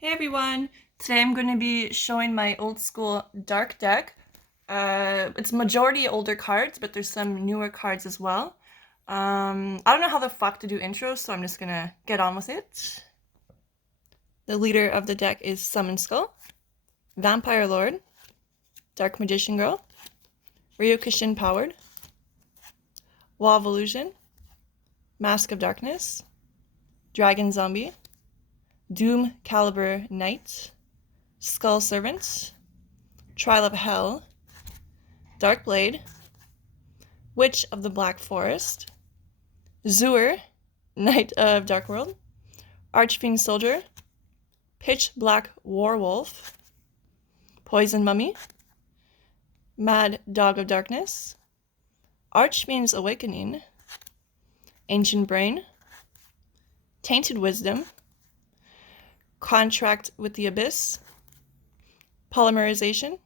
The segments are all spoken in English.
Hey everyone! Today I'm going to be showing my old school dark deck. It's majority older cards, but there's some newer cards as well. I don't know how the fuck to do intros, so I'm just gonna get on with it. The leader of the deck is Summon Skull, Vampire Lord, Dark Magician Girl, Ryu-Kishin Powered, Wall of Illusion, Mask of Darkness, Dragon Zombie, Doomcalibur Knight, Skull Servant, Trial of Hell, Dark Blade, Witch of the Black Forest, Zure, Knight of Dark World, Archfiend Solider, Pitch Black Warwolf, Poison Mummy, Mad Dog of Darkness, Archfiend's Awakening, Ancient Brain, Tainted Wisdom, Contract with the Abyss, Polymerization,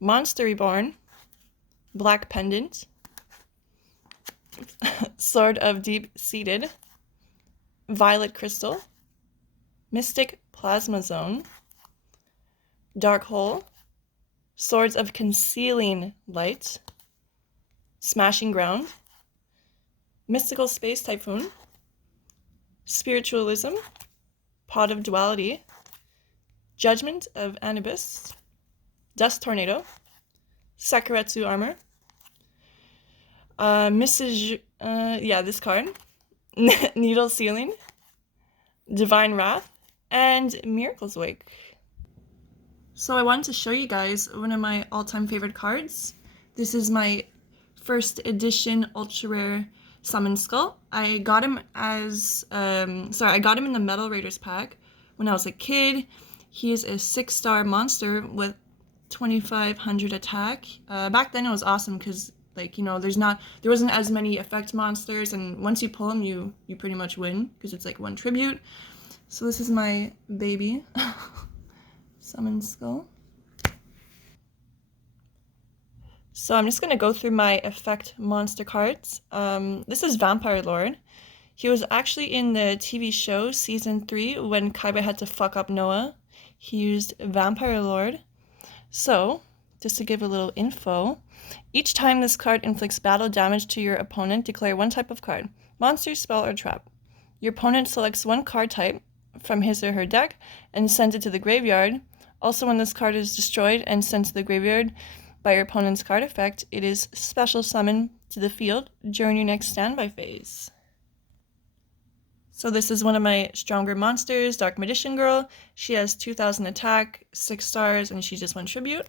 Monster Reborn, Black Pendant, Sword of Deep-Seated, Violet Crystal, Mystic Plasma Zone, Dark Hole, Swords of Concealing Light, Smashing Ground, Mystical Space Typhoon, Spiritualism, Pot of Duality, Judgement of Anibus, Dust Tornado, Sakuretsu Armor, this card, Needle Ceiling, Divine Wrath, and Miracle's Wake. So I wanted to show you guys one of my all-time favorite cards. This is my first edition ultra rare Summon Skull. I got him as, I got him in the Metal Raiders pack when I was a kid. He is a 6-star monster with 2500 attack. Back then it was awesome because, like, you know, there wasn't as many effect monsters, and once you pull him, you pretty much win because it's like one tribute. So this is my baby Summon Skull. So I'm just gonna go through my effect monster cards. This is Vampire Lord. He was actually in the TV show season 3 when Kaiba had to fuck up Noah. He used Vampire Lord. So, just to give a little info, each time this card inflicts battle damage to your opponent, declare one type of card: monster, spell, or trap. Your opponent selects one card type from his or her deck and sends it to the graveyard. Also, when this card is destroyed and sent to the graveyard by your opponent's card effect, it is special summoned to the field during your next standby phase. So this is one of my stronger monsters, Dark Magician Girl. She has 2000 attack, 6 stars, and she's just 1 tribute.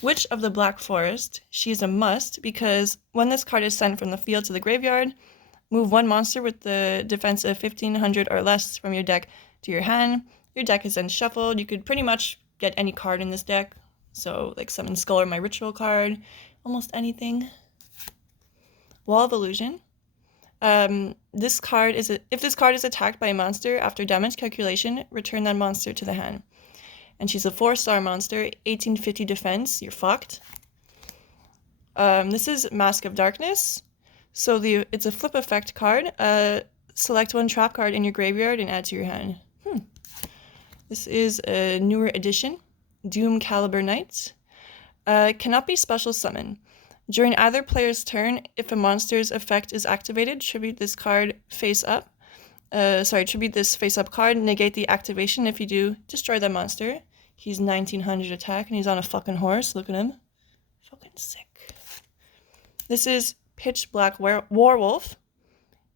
Witch of the Black Forest. She's a must because when this card is sent from the field to the graveyard, move 1 monster with the defense of 1500 or less from your deck to your hand. Your deck is then shuffled. You could pretty much get any card in this deck. So, like, Summon Skull or my ritual card, almost anything. Wall of Illusion. If this card is attacked by a monster after damage calculation, return that monster to the hand. And she's a 4-star monster, 1850 defense. You're fucked. This is Mask of Darkness. So it's a flip effect card. Select 1 trap card in your graveyard and add to your hand. This is a newer edition. Doomcalibur Knight. Cannot be special summon. During either player's turn, if a monster's effect is activated, tribute this face up card, negate the activation. If you do, destroy that monster. He's 1900 attack and he's on a fucking horse. Look at him. Fucking sick. This is Pitch Black Warwolf.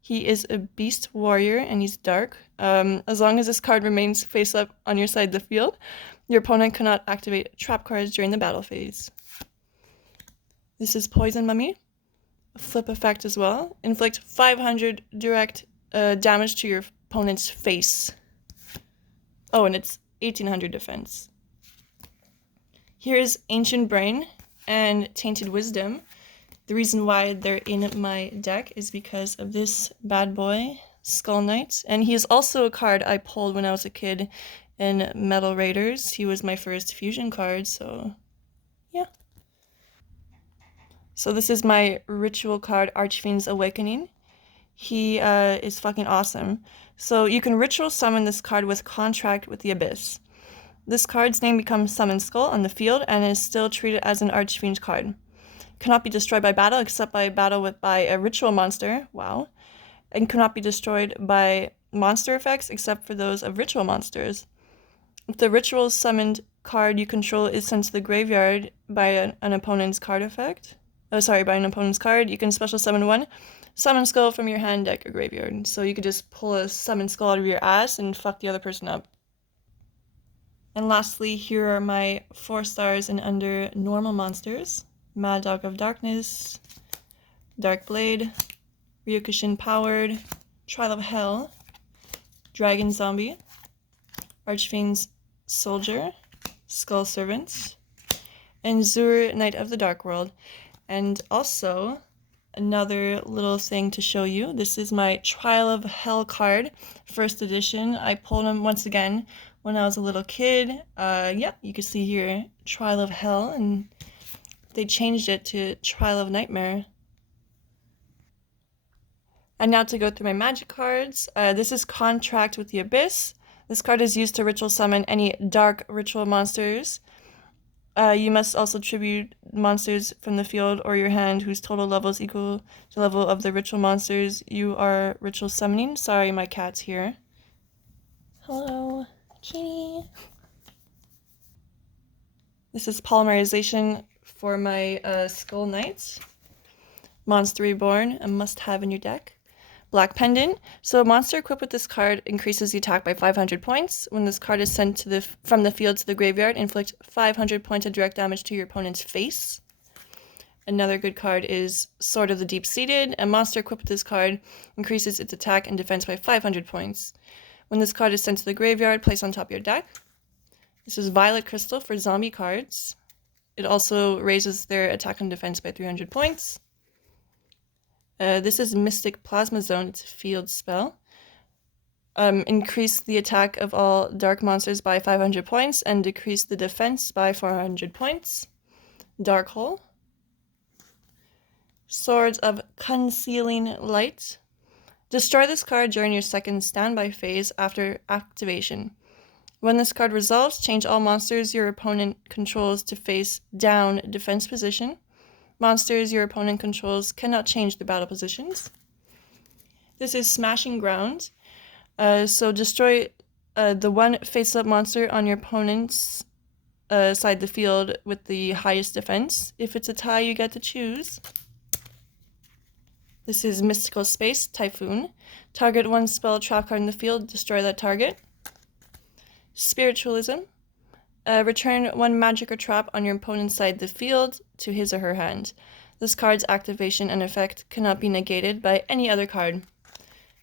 He is a beast warrior and he's dark. As long as this card remains face up on your side of the field, your opponent cannot activate trap cards during the battle phase. This is Poison Mummy, a flip effect as well. Inflict 500 direct damage to your opponent's face. Oh, and it's 1800 defense. Here's Ancient Brain and Tainted Wisdom. The reason why they're in my deck is because of this bad boy, Skull Knight. And he is also a card I pulled when I was a kid in Metal Raiders. He was my first fusion card, so yeah. So this is my ritual card, Archfiend's Awakening. He is fucking awesome. So you can ritual summon this card with Contract with the Abyss. This card's name becomes Summon Skull on the field and is still treated as an Archfiend card. Cannot be destroyed by battle except by battle by a ritual monster. Wow. And cannot be destroyed by monster effects except for those of ritual monsters. If the ritual summoned card you control is sent to the graveyard by an opponent's card effect, by an opponent's card, you can special summon one Summon Skull from your hand, deck, or graveyard. So you could just pull a Summon Skull out of your ass and fuck the other person up. And lastly, here are my 4 stars and under normal monsters. Mad Dog of Darkness, Dark Blade, Ryu-Kishin Powered, Trial of Hell, Dragon Zombie, Archfiend Solider, Skull Servants, and Zure, Knight of the Dark World. And also, another little thing to show you. This is my Trial of Hell card, first edition. I pulled them once again when I was a little kid. Yeah, you can see here, Trial of Hell, and they changed it to Trial of Nightmare. And now to go through my magic cards. This is Contract with the Abyss. This card is used to ritual summon any dark ritual monsters. You must also tribute monsters from the field or your hand whose total level is equal to the level of the ritual monsters you are ritual summoning. Sorry, my cat's here. Hello, kitty. This is Polymerization for my Skull Knights. Monster Reborn, a must-have in your deck. Black Pendant. So a monster equipped with this card increases the attack by 500 points. When this card is sent to from the field to the graveyard, inflict 500 points of direct damage to your opponent's face. Another good card is Sword of the Deep-Seated. A monster equipped with this card increases its attack and defense by 500 points. When this card is sent to the graveyard, place on top of your deck. This is Violet Crystal for zombie cards. It also raises their attack and defense by 300 points. This is Mystic Plasma Zone. It's a field spell. Increase the attack of all dark monsters by 500 points and decrease the defense by 400 points. Dark Hole. Swords of Concealing Light. Destroy this card during your second standby phase after activation. When this card resolves, change all monsters your opponent controls to face down defense position. Monsters your opponent controls cannot change their battle positions. This is Smashing Ground. So destroy the one face-up monster on your opponent's side of the field with the highest defense. If it's a tie, you get to choose. This is Mystical Space, Typhoon. Target one spell trap card in the field, destroy that target. Spiritualism. Return one magic or trap on your opponent's side of the field to his or her hand. This card's activation and effect cannot be negated by any other card.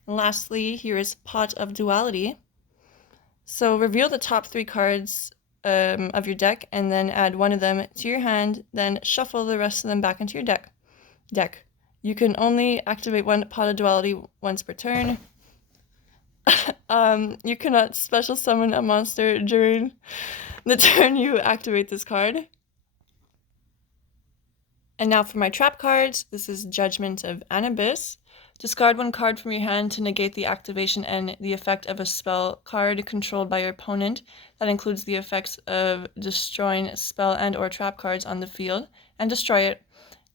And lastly, here is Pot of Duality. So reveal the top 3 cards of your deck and then add one of them to your hand, then shuffle the rest of them back into your deck. You can only activate one Pot of Duality once per turn. You cannot special summon a monster during the turn you activate this card. And now for my trap cards. This is Judgement of Anibus. Discard one card from your hand to negate the activation and the effect of a spell card controlled by your opponent. That includes the effects of destroying spell and or trap cards on the field, and destroy it.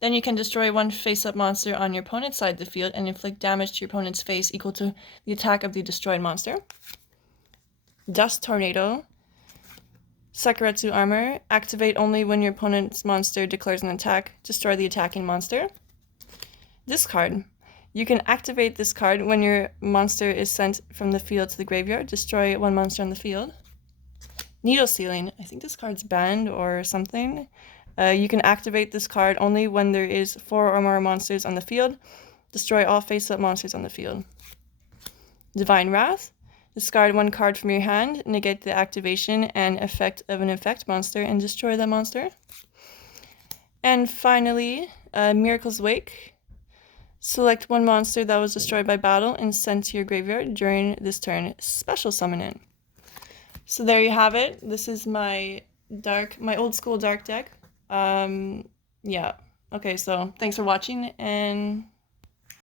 Then you can destroy one face-up monster on your opponent's side of the field and inflict damage to your opponent's face equal to the attack of the destroyed monster. Dust Tornado. Sakuretsu Armor. Activate only when your opponent's monster declares an attack. Destroy the attacking monster. This card. You can activate this card when your monster is sent from the field to the graveyard. Destroy one monster on the field. Needle Sealing. I think this card's banned or something. You can activate this card only when there is 4 or more monsters on the field. Destroy all face-up monsters on the field. Divine Wrath. Discard one card from your hand, negate the activation and effect of an effect monster, and destroy that monster. And finally, Miracle's Wake. Select one monster that was destroyed by battle and sent to your graveyard during this turn. Special summon it. So there you have it. This is my old school dark deck. Yeah. Okay, so thanks for watching, and